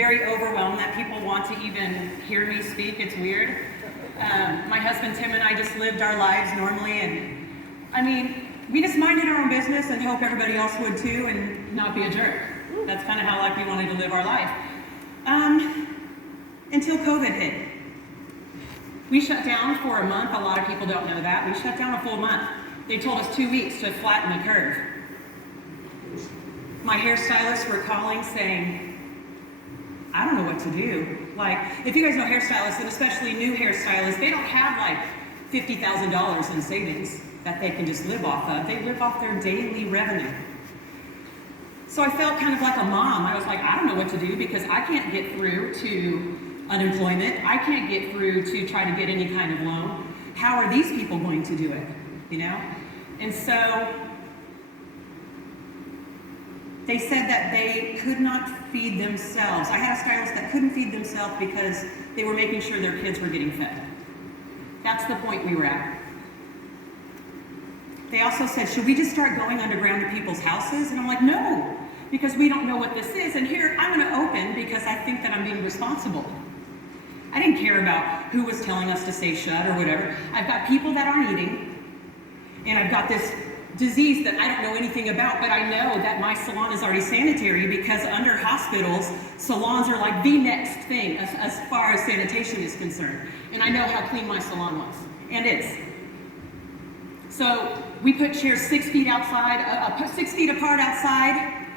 very overwhelmed that people want to even hear me speak. It's weird. My husband Tim and I just lived our lives normally, and I mean, we just minded our own business and hope everybody else would too, and not be a jerk. That's kind of how like we wanted to live our life. Until COVID hit. We shut down for a month. A lot of people don't know that. We shut down a full month. They told us 2 weeks to flatten the curve. My hairstylists were calling saying, I don't know what to do. Like, if you guys know hairstylists, and especially new hairstylists, they don't have like $50,000 in savings that they can just live off of. They live off their daily revenue. So I felt kind of like a mom. I was like, I don't know what to do because I can't get through to unemployment. I can't get through to try to get any kind of loan. How are these people going to do it, you know? And so they said that they could not feed themselves. I had a stylist that couldn't feed themselves because they were making sure their kids were getting fed. That's the point we were at. They also said, should we just start going underground to people's houses? And I'm like, no, because we don't know what this is. And here, I'm gonna open because I think that I'm being responsible. I didn't care about who was telling us to say shut or whatever. I've got people that aren't eating, and I've got this disease that I don't know anything about, but I know that my salon is already sanitary because under hospitals, salons are like the next thing as far as sanitation is concerned. And I know how clean my salon was, and is. So we put chairs 6 feet outside, 6 feet apart outside.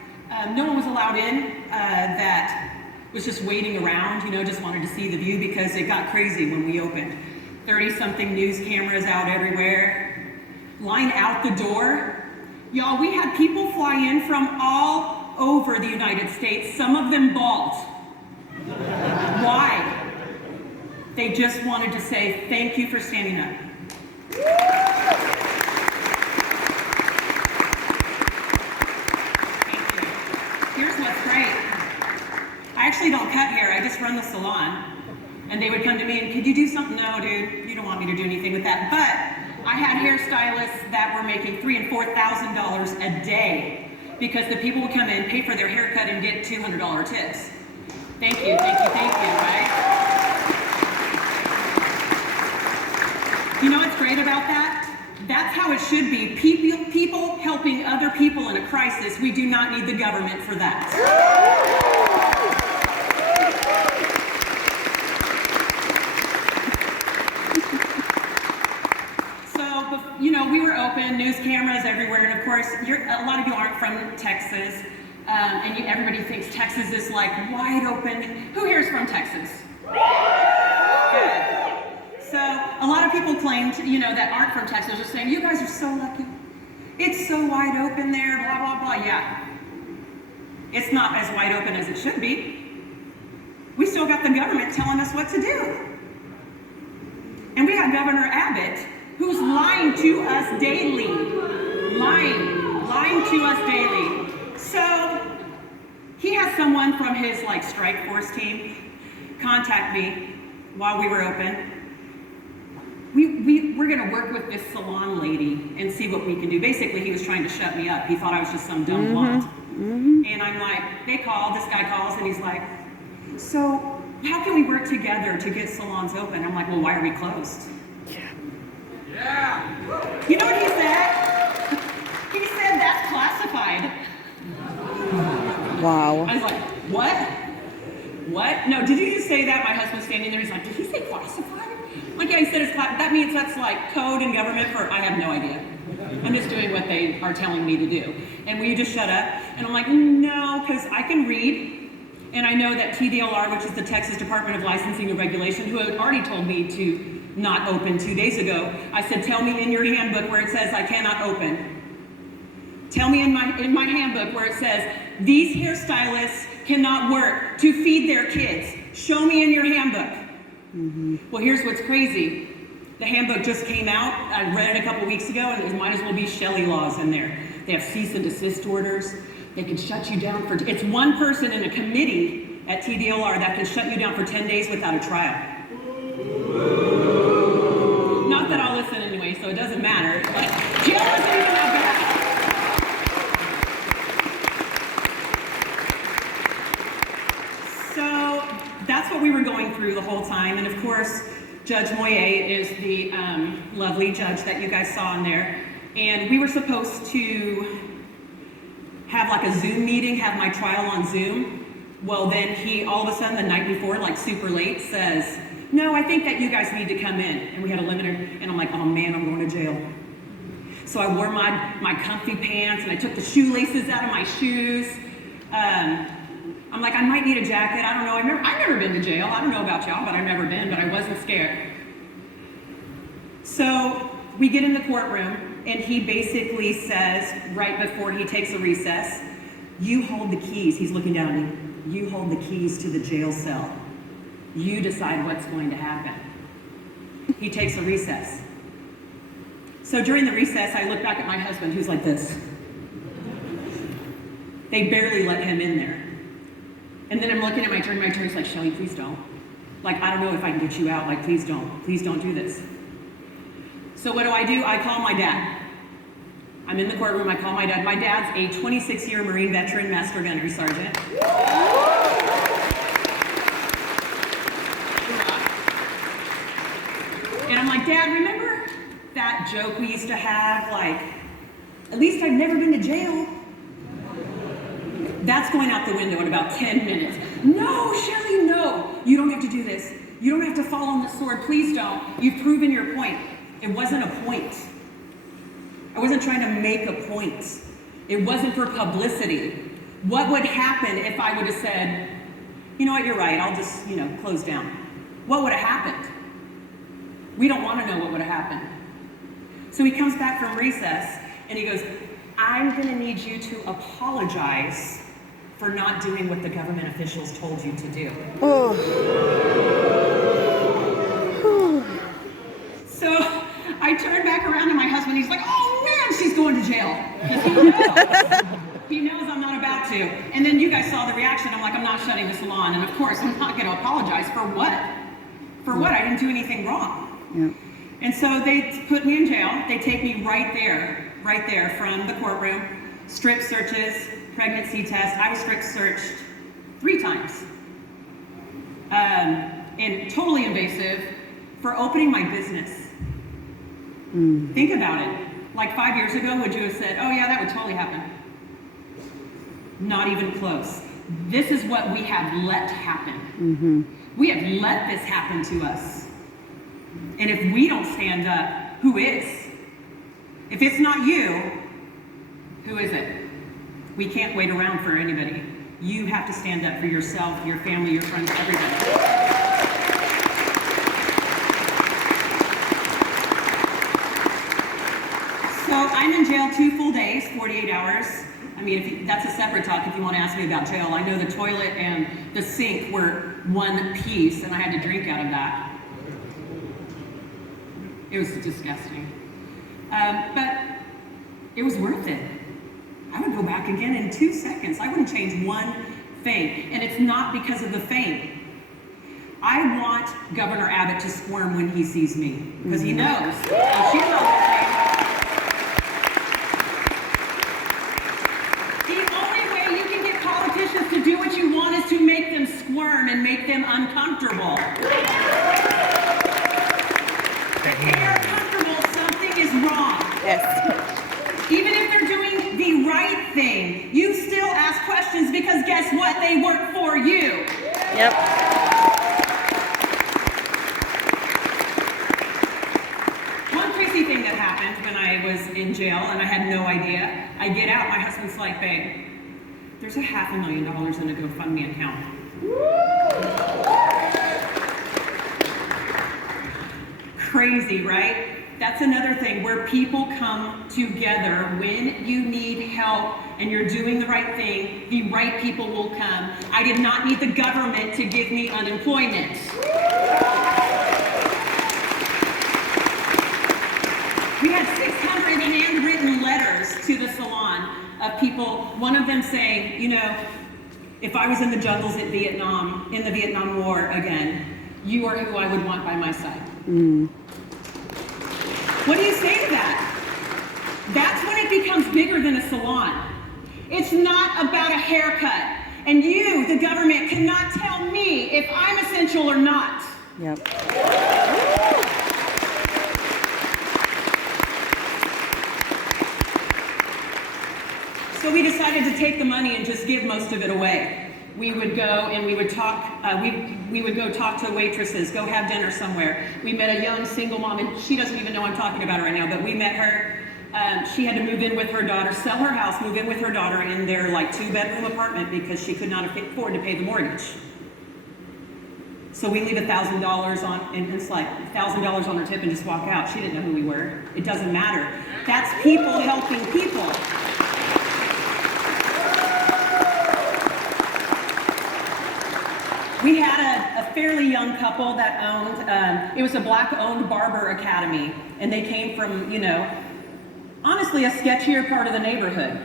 No one was allowed in that was just waiting around, you know, just wanted to see the view because it got crazy when we opened. 30-something news cameras out everywhere. Line out the door. Y'all, we had people fly in from all over the United States, some of them bald. Why? They just wanted to say, thank you for standing up. Thank you. Here's what's great. I actually don't cut hair, I just run the salon. And they would come to me and, could you do something? No, dude, you don't want me to do anything with that. But I had hairstylists that were making $3,000 and $4,000 a day because the people would come in, pay for their haircut, and get $200 tips. Thank you, right? You know what's great about that? That's how it should be. People helping other people in a crisis. We do not need the government for that. You know, we were open, news cameras everywhere, and of course, a lot of you aren't from Texas, and everybody thinks Texas is like wide open. Who here is from Texas? Good. So a lot of people claim, you know, that aren't from Texas are saying, you guys are so lucky. It's so wide open there, blah, blah, blah. Yeah, it's not as wide open as it should be. We still got the government telling us what to do. And we got Governor Abbott, who's lying to us daily. Lying to us daily. So he has someone from his like strike force team contact me while we were open. We're gonna work with this salon lady and see what we can do. Basically, he was trying to shut me up. He thought I was just some dumb blonde. And I'm like, this guy calls and he's like, so how can we work together to get salons open? I'm like, well, why are we closed? Yeah. You know what he said? He said, that's classified. Wow. I was like, what? No, did you just say that? My husband's standing there, he's like, did he say classified? I'm like, yeah, he said it's classified. That means that's like code and government for, I have no idea. I'm just doing what they are telling me to do. And will you just shut up? And I'm like, no, because I can read. And I know that TDLR, which is the Texas Department of Licensing and Regulation, who had already told me to not open 2 days ago. I said, tell me in your handbook where it says I cannot open. Tell me in my handbook where it says these hairstylists cannot work to feed their kids. Show me in your handbook. Well, here's what's crazy. The handbook just came out. I read it a couple weeks ago, and it might as well be Shelley laws in there. They have cease and desist orders. They can shut you down for, it's one person in a committee at TDLR that can shut you down for 10 days without a trial. Not that I'll listen anyway, so it doesn't matter. But jail isn't even that bad. So what we were going through the whole time. And of course, Judge Moyer is the lovely judge that you guys saw in there. And we were supposed to have like a Zoom meeting, have my trial on Zoom. Well, then he, all of a sudden, the night before, like super late, says, no, I think that you guys need to come in. And we had a limited, and I'm like, oh man, I'm going to jail. So I wore my comfy pants, and I took the shoelaces out of my shoes. I'm like, I might need a jacket. I don't know. I've never been to jail. I don't know about y'all, but I've never been, but I wasn't scared. So we get in the courtroom, and he basically says, right before he takes a recess, you hold the keys. He's looking down at me. You hold the keys to the jail cell. You decide what's going to happen. He takes a recess. So during the recess, I look back at my husband, who's like this. They barely let him in there. And then I'm looking at my attorney, he's like, Shelley, please don't. Like, I don't know if I can get you out. Like, please don't do this. So what do? I call my dad. I'm in the courtroom, I call my dad. My dad's a 26-year Marine veteran, Master Gunnery Sergeant. And I'm like, Dad, remember that joke we used to have, like, at least I've never been to jail? That's going out the window in about 10 minutes. No, Shelley, no. You don't have to do this. You don't have to fall on the sword. Please don't. You've proven your point. It wasn't a point. I wasn't trying to make a point. It wasn't for publicity. What would happen if I would have said, you know what, you're right, I'll just, close down. What would have happened? We don't want to know what would have happened. So he comes back from recess and he goes, I'm going to need you to apologize for not doing what the government officials told you to do. Oh. So I turned back around to my husband. He's like, oh man, she's going to jail. Because he knows. He knows I'm not about to. And then you guys saw the reaction. I'm like, I'm not shutting the salon. And of course, I'm not going to apologize. For what? For what? I didn't do anything wrong. Yeah. And so they put me in jail. They take me right there from the courtroom. Strip searches, pregnancy test. I was strip searched 3 times. And totally invasive for opening my business. Think about it. Like 5 years ago, would you have said, oh yeah, that would totally happen? Not even close. This is what we have let happen. Mm-hmm. We have let this happen to us. And if we don't stand up, who is? If it's not you, who is it? We can't wait around for anybody. You have to stand up for yourself, your family, your friends, everybody. So I'm in jail 2 full days, 48 hours. I mean, that's a separate talk if you want to ask me about jail. I know the toilet and the sink were one piece, and I had to drink out of that. It was disgusting. But it was worth it. I would go back again in 2 seconds. I wouldn't change one thing. And it's not because of the fame. I want Governor Abbott to squirm when he sees me, because he knows. And she's all the same. The only way you can get politicians to do what you want is to make them squirm and make them uncomfortable. If they are comfortable, something is wrong. Yes. Even if they're doing the right thing, you still ask questions because guess what? They work for you. Yep. One crazy thing that happened when I was in jail and I had no idea, I get out, my husband's like, babe, there's $500,000 in a GoFundMe account. Crazy, right? That's another thing where people come together. When you need help and you're doing the right thing, the right people will come. I did not need the government to give me unemployment. We had 600 handwritten letters to the salon of people, one of them saying, if I was in the jungles in the Vietnam War again, you are who I would want by my side. What do you say to that? That's when it becomes bigger than a salon. It's not about a haircut. And you, the government, cannot tell me if I'm essential or not. Yep. So we decided to take the money and just give most of it away. We would go and we would talk, we would go talk to waitresses, go have dinner somewhere. We met a young single mom, and she doesn't even know I'm talking about her right now, but we met her. She had to move in with her daughter, sell her house, move in with her daughter in their like 2-bedroom apartment because she could not afford to pay the mortgage. So we leave $1,000 on, and it's like $1,000 on her tip and just walk out. She didn't know who we were. It doesn't matter. That's people helping people. We had a fairly young couple that owned, it was a Black-owned barber academy, and they came from, you know, honestly a sketchier part of the neighborhood.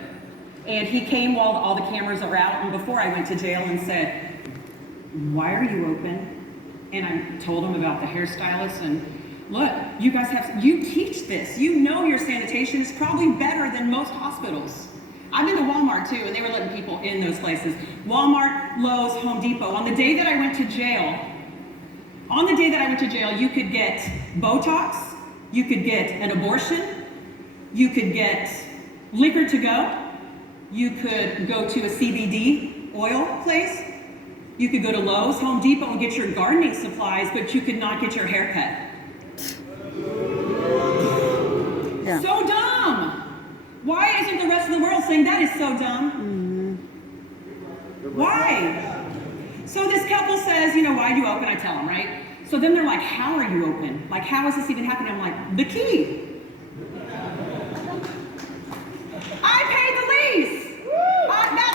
And he came while all the cameras were out, and before I went to jail, and said, "Why are you open?" And I told him about the hairstylist, and look, you guys you teach this. You know your sanitation is probably better than most hospitals. I've been to Walmart too, and they were letting people in those places. Walmart, Lowe's, Home Depot. On the day that I went to jail, you could get Botox, you could get an abortion, you could get liquor to go, you could go to a CBD oil place, you could go to Lowe's, Home Depot and get your gardening supplies, but you could not get your hair cut. Yeah. So dumb! Why isn't the rest of the world saying that is so dumb? Mm-hmm. Why? So this couple says, you know, why do you open? I tell them, right? So then they're like, how are you open? Like, how is this even happening? I'm like, the key.